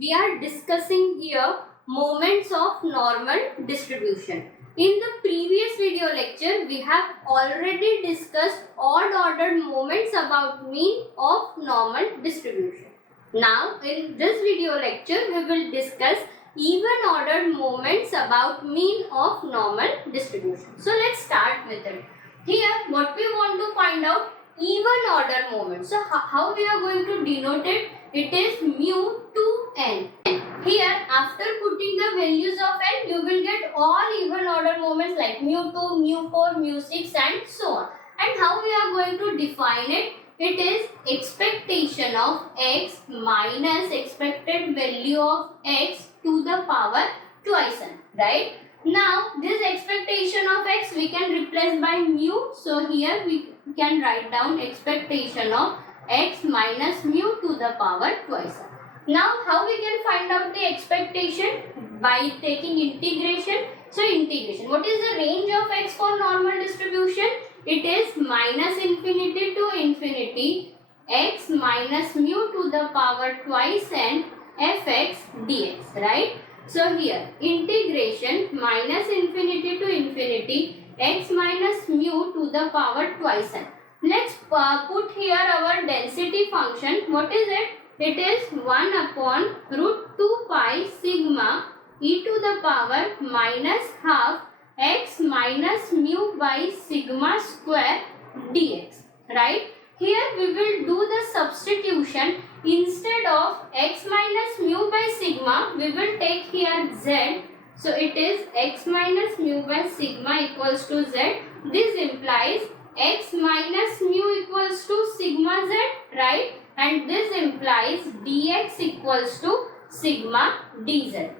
we are discussing here moments of normal distribution. In the previous video lecture, we have already discussed odd ordered moments about mean of normal distribution. Now, in this video lecture, we will discuss even ordered moments about mean of normal distribution. So, let's start with it. Here, what we want to find out, even order moments. So, how we are going to denote it? It is mu to n. Here, after putting the values of n, you will get all even order moments like mu2, mu4, mu6 and so on. And how we are going to define it? It is expectation of x minus expected value of x to the power twice n, right? Now, this expectation of x we can replace by mu. So, here we can write down expectation of x minus mu to the power twice n. Now, how we can find out the expectation? By taking integration. So, integration. What is the range of x for normal distribution? It is minus infinity to infinity x minus mu to the power twice n fx dx, right? So, here integration minus infinity to infinity x minus mu to the power twice n. Let's put here our density function. What is it? It is 1 upon root 2 pi sigma e to the power minus half x minus mu by sigma square dx, right? Here we will do the substitution. Instead of x minus mu by sigma, we will take here z. So it is x minus mu by sigma equals to z. This implies x minus mu equals to sigma z, right? And this implies dx equals to sigma dz.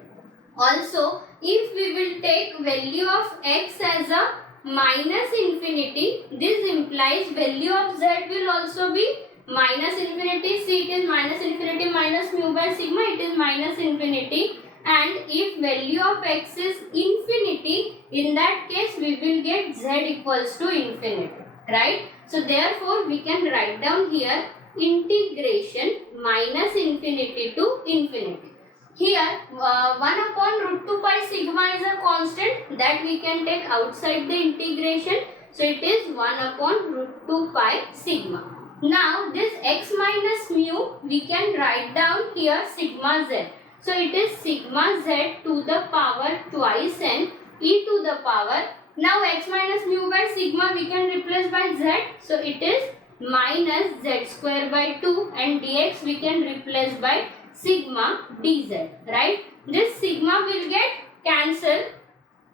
Also, if we will take value of x as a minus infinity, this implies value of z will also be minus infinity. See, it is minus infinity minus mu by sigma, it is minus infinity. And if value of x is infinity, in that case we will get z equals to infinity, right? So, therefore, we can write down here integration minus infinity to infinity. Here, 1 upon root 2 pi sigma is a constant that we can take outside the integration. So, it is 1 upon root 2 pi sigma. Now, this x minus mu, we can write down here sigma z. So, it is sigma z to the power twice n e to the power. Now, x minus mu by sigma we can replace by z. So, it is minus z square by 2 and dx we can replace by sigma dz, right? This sigma will get cancelled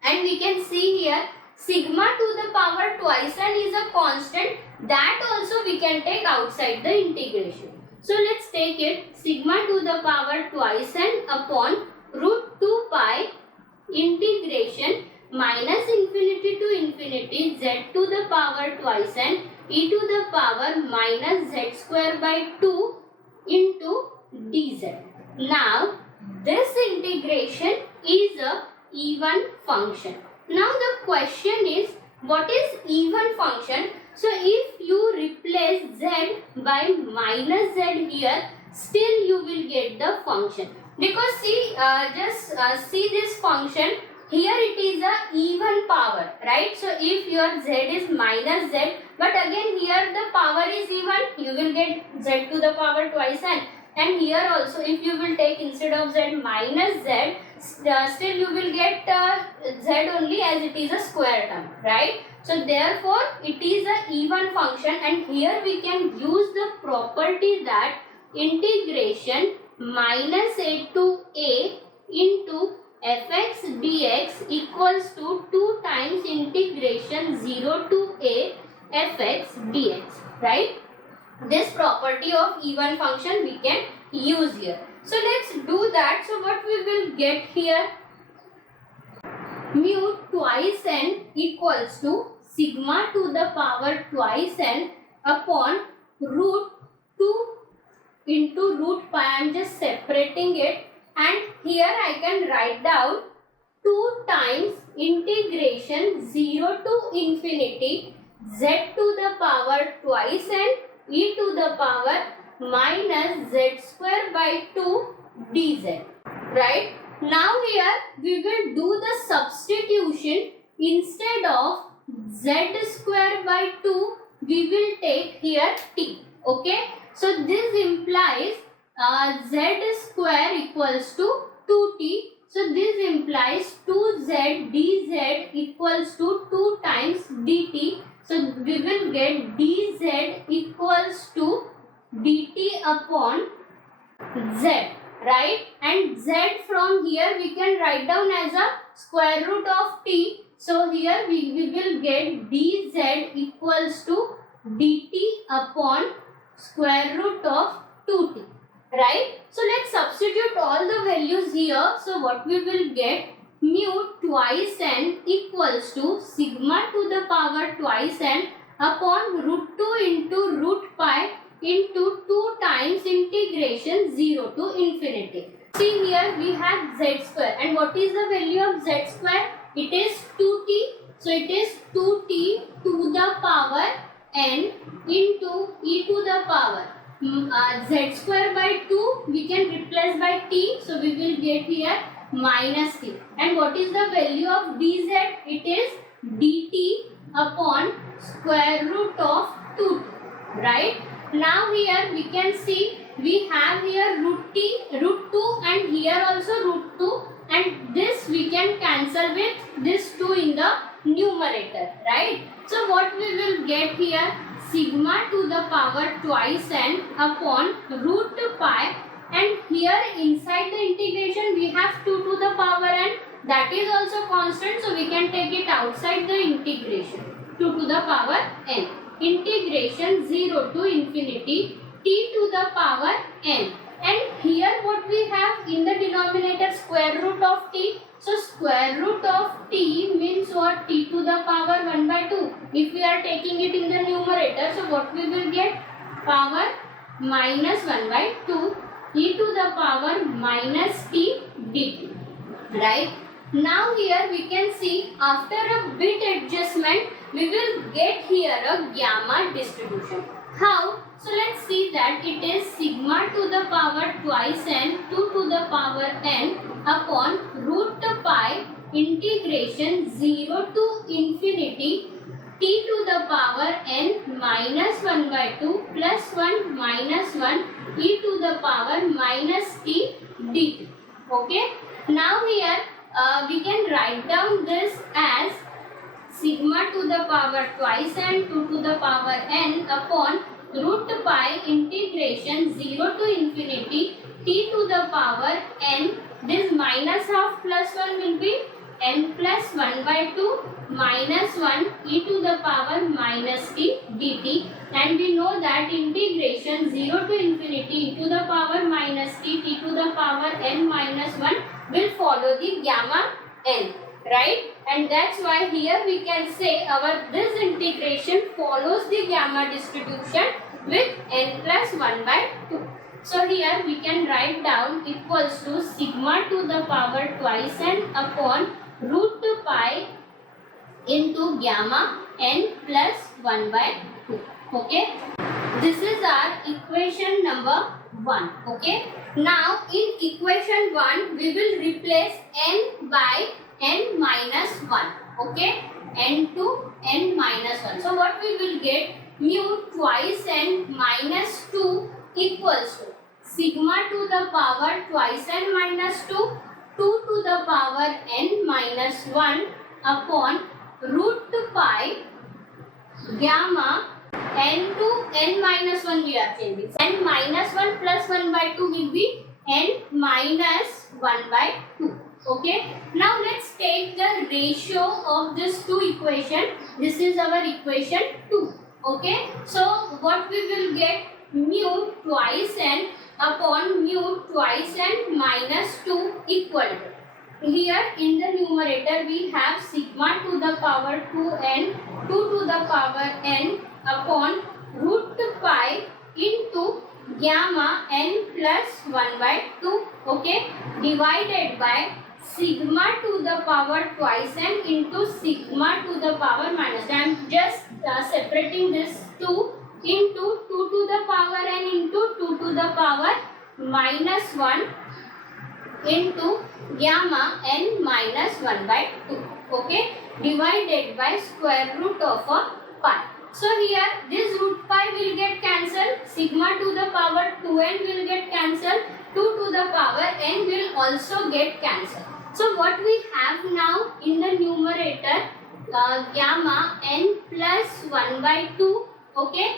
and we can see here sigma to the power twice n is a constant that also we can take outside the integration. So, let's take it sigma to the power twice n upon root 2 pi integration minus infinity to infinity z to the power twice n e to the power minus z square by 2 into dz. Now, this integration is a even function. Now, the question is, what is even function? So, if you replace z by minus z here, still you will get the function. Because see, see this function. Here it is a even power, right? So, if your z is minus z, but again here the power is even, you will get z to the power twice n. And here also if you will take instead of z minus z, still you will get z only as it is a square term, right? So, therefore, it is a even function and here we can use the property that integration minus a to a into fx dx equals to 2 times integration 0 to a fx dx, right? This property of even function we can use here. So, let's do that. So, what we will get here? Mu twice n equals to sigma to the power twice n upon root 2 into root pi. I am just separating it. And here I can write down 2 times integration 0 to infinity z to the power twice n e to the power minus z square by 2 dz, right? Now here we will do the substitution. Instead of z square by 2, we will take here t. Okay, so this implies z square equals to 2t. So this implies 2z dz equals to 2 times dt. So we will get dz equals to dt upon z, right? And z from here we can write down as a square root of t. So here we will get dz equals to dt upon square root of 2t, right? So let's substitute all the values here. So what we will get, mu twice n equals to sigma to the power twice n upon root 2 into root pi into 2 times integration 0 to infinity. See here we have z square, and what is the value of z square? It is 2t. So it is 2t to the power n into e to the power z square by 2 we can replace by t. So we will get here minus t. And what is the value of dz? It is dt upon square root of 2t, right? Now here we can see we have here root 2, and here also root 2, and this we can cancel with this 2 in the numerator, right? So what we will get here, sigma to the power twice n upon root pi, and here inside the integration we have 2 to the power n, that is also constant, so we can take it outside the integration. 2 to the power n, integration 0 to infinity t to the power n, and here what we have in the denominator, square root of t. So square root of t means what? T to the power 1 by 2. If we are taking it in the numerator, so what we will get? Power minus 1 by 2 e to the power minus t dt, right? Now here we can see after a bit adjustment we will get here a gamma distribution. How? So let's see that it is sigma to the power twice n 2 to the power n upon root pi integration 0 to infinity t to the power n minus 1 by 2 plus 1 minus 1 e to the power minus t dt. Okay. Now here we can write down this as sigma to the power twice n 2 to the power n upon root pi integration 0 to infinity t to the power n. This minus half plus 1 will be n plus 1 by 2 minus 1 e to the power minus t dt, and we know that integration 0 to infinity e to the power minus t to the power n minus 1 will follow the gamma n, right? And that's why here we can say our this integration follows the gamma distribution with n plus 1 by 2. So here we can write down equals to sigma to the power twice n upon root pi into gamma n plus 1 by 2. Okay. This is our equation number 1. Okay. Now in equation 1 we will replace n by n minus 1. Okay. N to n minus 1. So what we will get, mu twice n minus 2 equals to sigma to the power twice n minus 2, 2 to the power n minus 1 upon root pi gamma n to n minus 1 we are changing. N minus 1 plus 1 by 2 will be n minus 1 by 2. Okay. Now let's take the ratio of this two equation. This is our equation 2. Okay. So what we will get, mu twice n upon mu twice n minus 2 equal to, here in the numerator we have sigma to the power 2n 2 to the power n upon root pi into gamma n plus 1 by 2. Okay, divided by sigma to the power twice n into sigma to the power minus. I am just separating this 2 into 2 to the power n into 2 to the power minus 1 into gamma n minus 1 by 2. Okay, divided by square root of a pi. So here this root pi will get cancelled, sigma to the power 2n will get cancelled, 2 to the power n will also get cancelled. So what we have now in the numerator, gamma n plus 1 by 2, okay,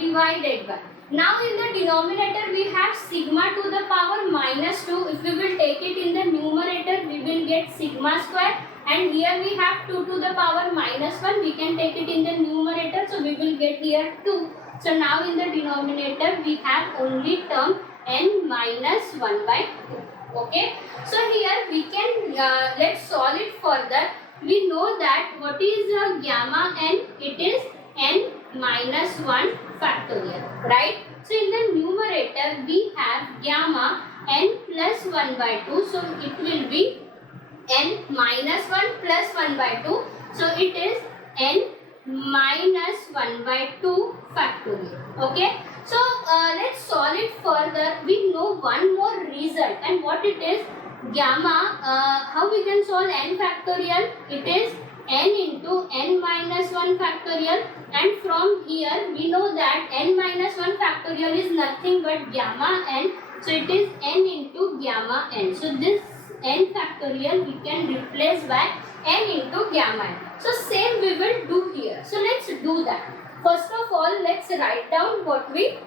divided by. Now in the denominator we have sigma to the power minus 2. If we will take it in the numerator, we will get sigma square, and here we have 2 to the power minus 1. We can take it in the numerator, so we will get here 2. So now in the denominator we have only term n minus 1 by 2. Okay. So here we can, let's solve it further. We know that what is gamma n? It is n minus 1 factorial, right? So in the numerator we have gamma n plus 1 by 2. So it will be n minus 1 plus 1 by 2. So it is n minus 1 by 2 factorial. Okay. So let's solve it further. We know one more result, and what it is? Gamma, how we can solve n factorial? It is n into n minus 1 factorial, and from here we know that n minus 1 factorial is nothing but gamma n. So it is n into gamma n. So this n factorial we can replace by n into gamma n. So same we will do here. So let's do that. First of all, let's write down what we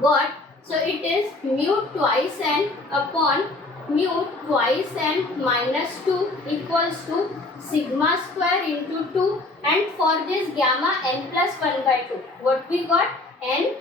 got. So it is mu twice n upon mu twice n minus 2 equals to sigma square into 2, and for this gamma n plus 1 by 2, what we got? N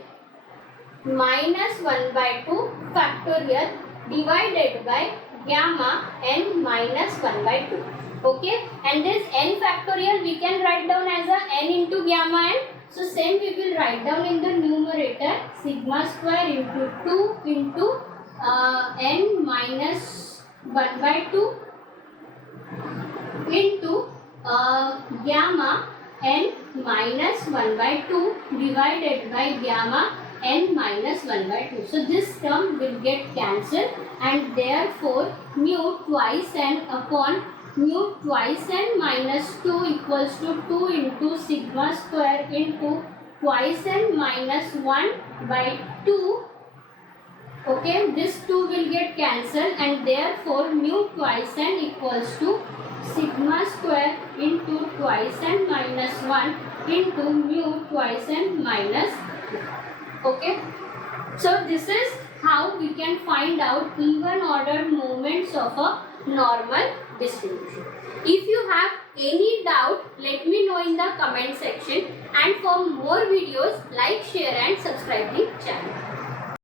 minus 1 by 2 factorial divided by gamma n minus 1 by 2. Okay, and this n factorial we can write down as a n into gamma n. So same we will write down in the numerator, sigma square into 2 into n minus 1 by 2 into gamma n minus 1 by 2 divided by gamma n minus 1 by 2. So this term will get cancelled, and therefore mu twice n upon mu twice n minus 2 equals to 2 into sigma square into twice n minus 1 by 2. Okay, this 2 will get cancelled, and therefore mu twice n equals to sigma square into twice n minus 1 into mu twice n minus 2. Okay, so this is how we can find out even ordered moments of a normal distribution. If you have any doubt, let me know in the comment section, and for more videos, like, share and subscribe the channel.